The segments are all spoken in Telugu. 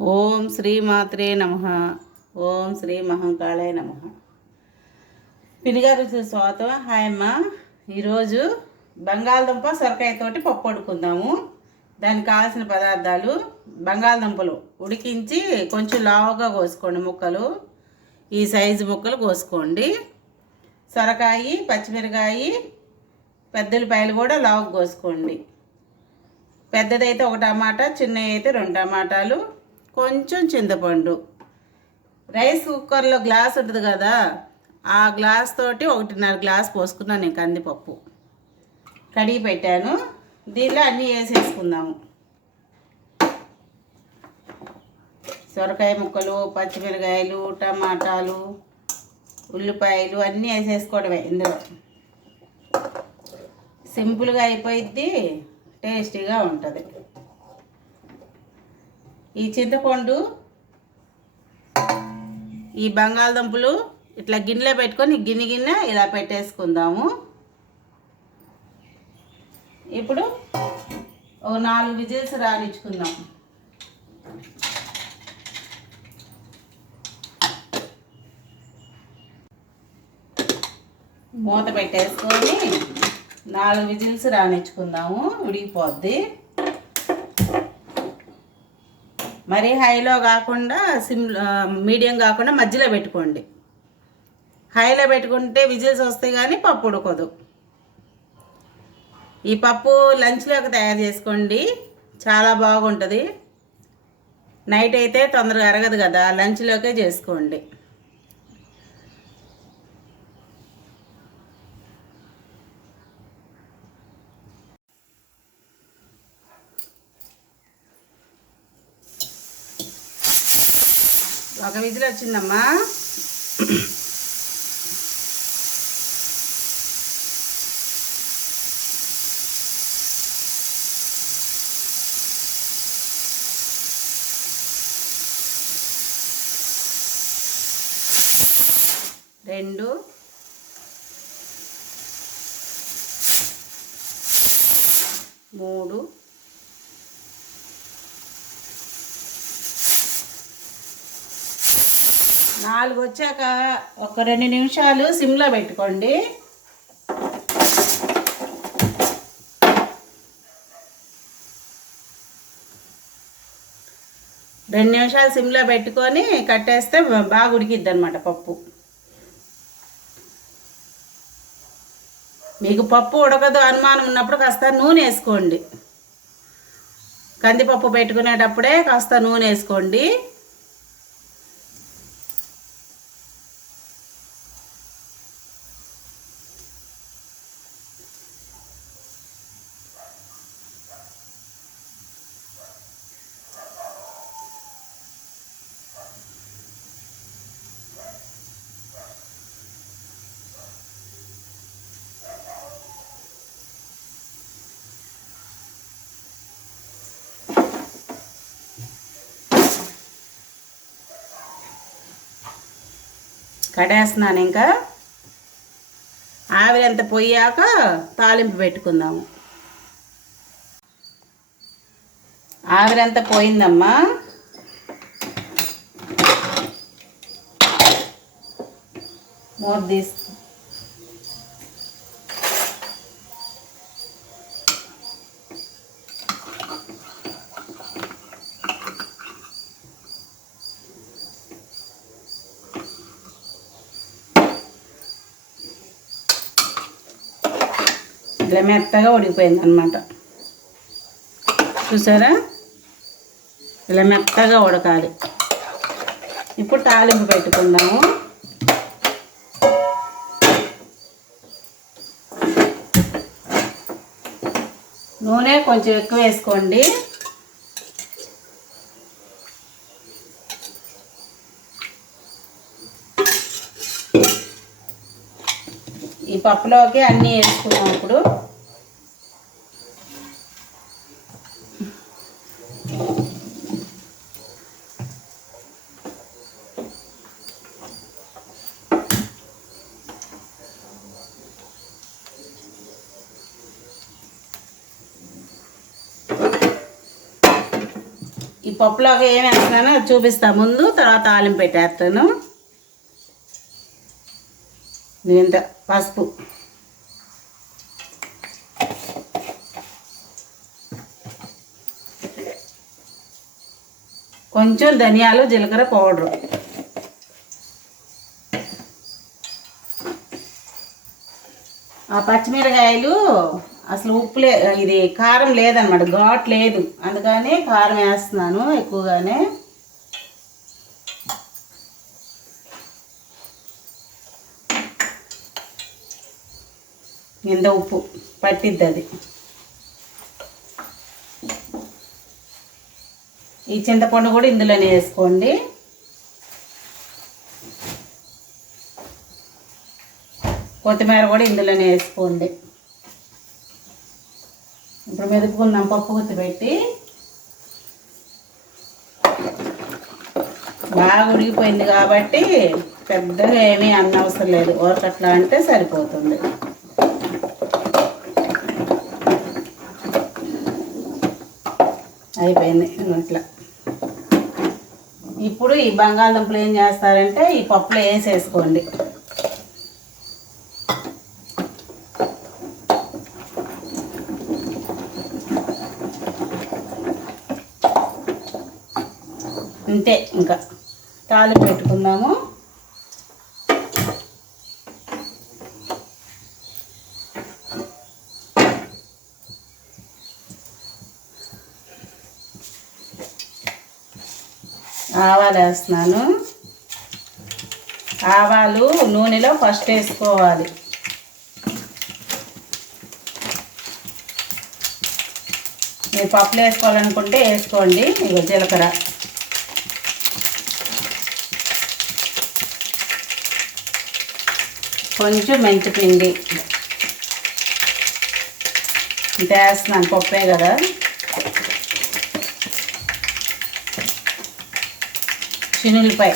ఓం శ్రీ మాత్రే నమ. ఓం శ్రీ మహంకాళే నమ. పినిగారు స్వాగతం హాయ్ అమ్మ. ఈరోజు బంగాళదుంప సొరకాయతోటి పప్పు వండుకుందాము. దానికి కావాల్సిన పదార్థాలు బంగాళదుంపలు. ఉడికించి కొంచెం లావుగా కోసుకోండి ముక్కలు. ఈ సైజు ముక్కలు కోసుకోండి. సొరకాయ పచ్చిమిరకాయ పెద్దలపాయలు కూడా లావుగా కోసుకోండి. పెద్దదైతే ఒక టమాటా చిన్నవి అయితే రెండు టమాటాలు. కొంచెం చింతపండు. రైస్ కుక్కర్లో గ్లాస్ ఉంటుంది కదా ఆ గ్లాస్ తోటి ఒకటిన్నర గ్లాస్ పోసుకున్నాను నేను కందిపప్పు. కడిగి పెట్టాను. దీనిలో అన్నీ వేసేసుకుందాము. సొరకాయ ముక్కలు పచ్చిమిరకాయలు టమాటాలు ఉల్లిపాయలు అన్నీ వేసేసుకోవడమే ఇందులో. సింపుల్గా అయిపోయిద్ది టేస్టీగా ఉంటుంది. ఈ చింతపండు ఈ బంగాళదుంపలు ఇట్లా గిన్నెలో పెట్టుకొని గిన్నె గిన్నె ఇలా పెట్టేసుకుందాము. ఇప్పుడు ఒక నాలుగు విజిల్స్ రాణించుకుందాం మూత పెట్టేసుకొని నాలుగు విజిల్స్ రాణించుకుందాము ఉడికిపోద్ది. మరీ హైలో కాకుండా సిమ్ మీడియం కాకుండా మధ్యలో పెట్టుకోండి. హైలో పెట్టుకుంటే విజిల్స్ వస్తాయి కానీ పప్పు ఉడకదు. ఈ పప్పు లంచ్లోకి తయారు చేసుకోండి. చాలా బాగుంటుంది. నైట్ అయితే తొందరగా అరగదు కదా లంచ్లోకే చేసుకోండి. ఒక విజిల్ వచ్చిందమ్మా. రెండు. మూడు. నాలుగు వచ్చాక ఒక రెండు నిమిషాలు సిమ్లో పెట్టుకోండి. రెండు నిమిషాలు సిమ్లో పెట్టుకొని కట్టేస్తే బాగా ఉడికిద్ది అనమాట పప్పు. మీకు పప్పు ఉడకదు అనుమానం ఉన్నప్పుడు కాస్త నూనె వేసుకోండి. కందిపప్పు పెట్టుకునేటప్పుడే కాస్త నూనె వేసుకోండి. కడేస్తున్నాను ఇంకా. ఆవిరి అంత పోయాక తాలింపు పెట్టుకుందాము. ఆవిరి పోయిందమ్మా. మూడు తీసు ఇలా మెత్తగా ఉడికిపోయింది అనమాట చూసారా? ఇలా మెత్తగా ఉడకాలి ఇప్పుడు తాలింపు పెట్టుకుందాము. నూనె కొంచెం ఎక్కువ వేసుకోండి ఈ పప్పులోకి అన్నీ వేసుకున్నాం ఇప్పుడు. ఈ పప్పులోకి ఏం వేస్తున్నానో అది చూపిస్తా. ముందు తర్వాత ఆలింపు పెట్టేస్తాను. ఇంత. పసుపు. కొంచెం ధనియాలు జీలకర్ర పౌడరు. ఆ పచ్చిమిరకాయలు అసలు ఉప్పు లే ఇది కారం లేదనమాట ఘాట్ లేదు. అందుకని కారం వేస్తున్నాను ఎక్కువగానే. ఇంత ఉప్పు పట్టిద్ది అది. ఈ చింతపండు కూడా ఇందులోనే వేసుకోండి. కొత్తిమీర కూడా ఇందులోనే వేసుకోండి. ఇప్పుడు మెదుపుకున్నాం పప్పు గుత్తి పెట్టి బాగా ఉడిగిపోయింది కాబట్టి పెద్దగా ఏమీ అన్నవసరం లేదు. ఊరకట్లా అంటే సరిపోతుంది. అయిపోయింది ఇట్లా ఇప్పుడు ఈ బంగాళదుంపలు ఏం చేస్తారంటే ఈ పప్పులో వేసేసుకోండి. అంతే ఇంకా. తాలింపు పెట్టుకుందాము. ఆవాలు వేస్తున్నాను. ఆవాలు నూనెలో ఫస్ట్ వేసుకోవాలి. మీరు పప్పులు వేసుకోవాలనుకుంటే వేసుకోండి. ఇక జీలకర్ర. కొంచెం మెంతిపిండి. ఇంత వేస్తున్నాను పప్పే కదా. చినులపై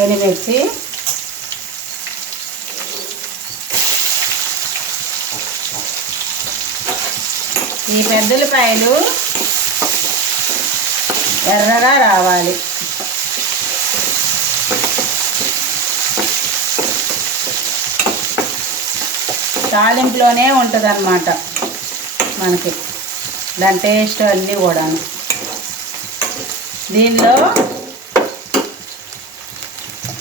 ఎండుమిర్చి ఈ పెద్దలపాయలు ఎర్రగా రావాలి. తాలింపులోనే ఉంటుంది అనమాట మనకి. దాని టేస్ట్ అన్నీ కూడాను. దీనిలో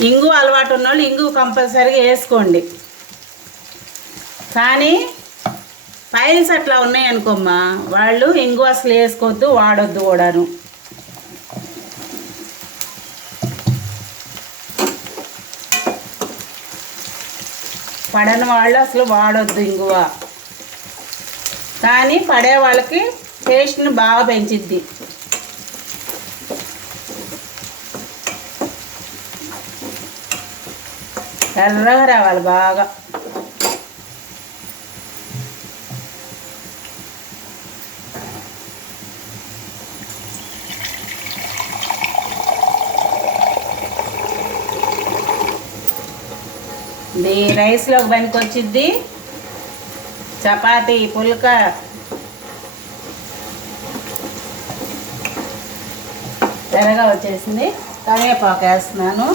ఇంగు అలవాటు ఉన్నోళ్ళు ఇంగు కంపల్సరీగా వేసుకోండి. కానీ పైల్స్ అట్లా ఉన్నాయనుకోమ్మా వాళ్ళు ఇంగు అసలు వేసుకోవద్దు వాడొద్దు కూడాను. పడని వాళ్ళు అసలు వాడొద్దు ఇంగువ. కానీ పడే వాళ్ళకి టేస్ట్ని బాగా పెంచిద్ది. ఎర్రగా రావాలి బాగా. ఇది రైస్లో పనికి వచ్చిద్ది చపాతి పుల్క. తెరగా వచ్చేసింది. కరివేపాకు వేస్తున్నాను.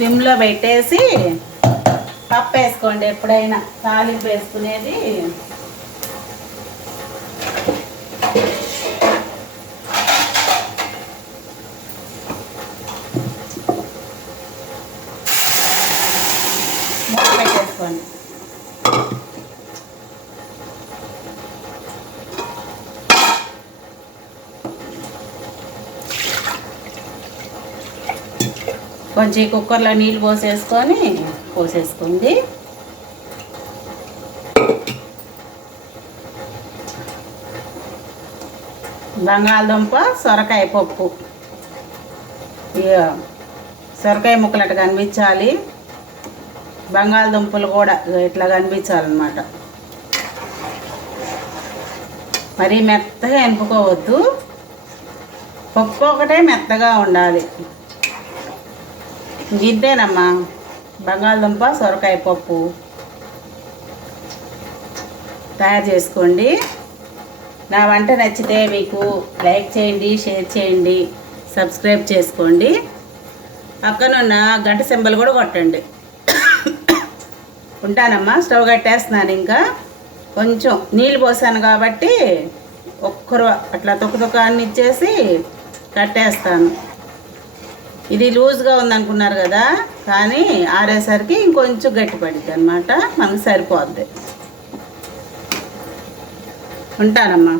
స్విమ్లో పెట్టేసి పప్పు వేసుకోండి ఎప్పుడైనా తాలింపు వేసుకునేది. మూత పెట్టేసుకోండి. కొంచెం కుక్కర్లో నీళ్ళు పోసేసుకొని పోసేసుకుంది. బంగాళదుంప సొరకాయ పప్పు. సొరకాయ ముక్కలు అట్లా కనిపించాలి. బంగాళదుంపలు కూడా ఇట్లా కనిపించాలన్నమాట. మరీ మెత్తగా ఎనుపుకోవద్దు పప్పు ఒకటే మెత్తగా ఉండాలి. గిద్దేనమ్మా. బంగాళదుంప సొరకాయ పప్పు. తయారు చేసుకోండి. నా వంట నచ్చితే మీకు లైక్ చేయండి షేర్ చేయండి సబ్స్క్రైబ్ చేసుకోండి. పక్కనున్న గంట సింబల్ కూడా కొట్టండి. ఉంటానమ్మా స్టవ్ కట్టేస్తున్నాను ఇంకా. కొంచెం నీళ్ళు పోసాను కాబట్టి ఒక్కరు అట్లా తొక్క తొక్క అన్ని ఇచ్చేసి కట్టేస్తాను. ఇది లూజ్గా ఉందనుకున్నారు కదా కానీ ఆరేసరికి ఇంకొంచెం గట్టి పడుద్ది అనమాట మనకు సరిపోద్ది. ఉంటానమ్మా.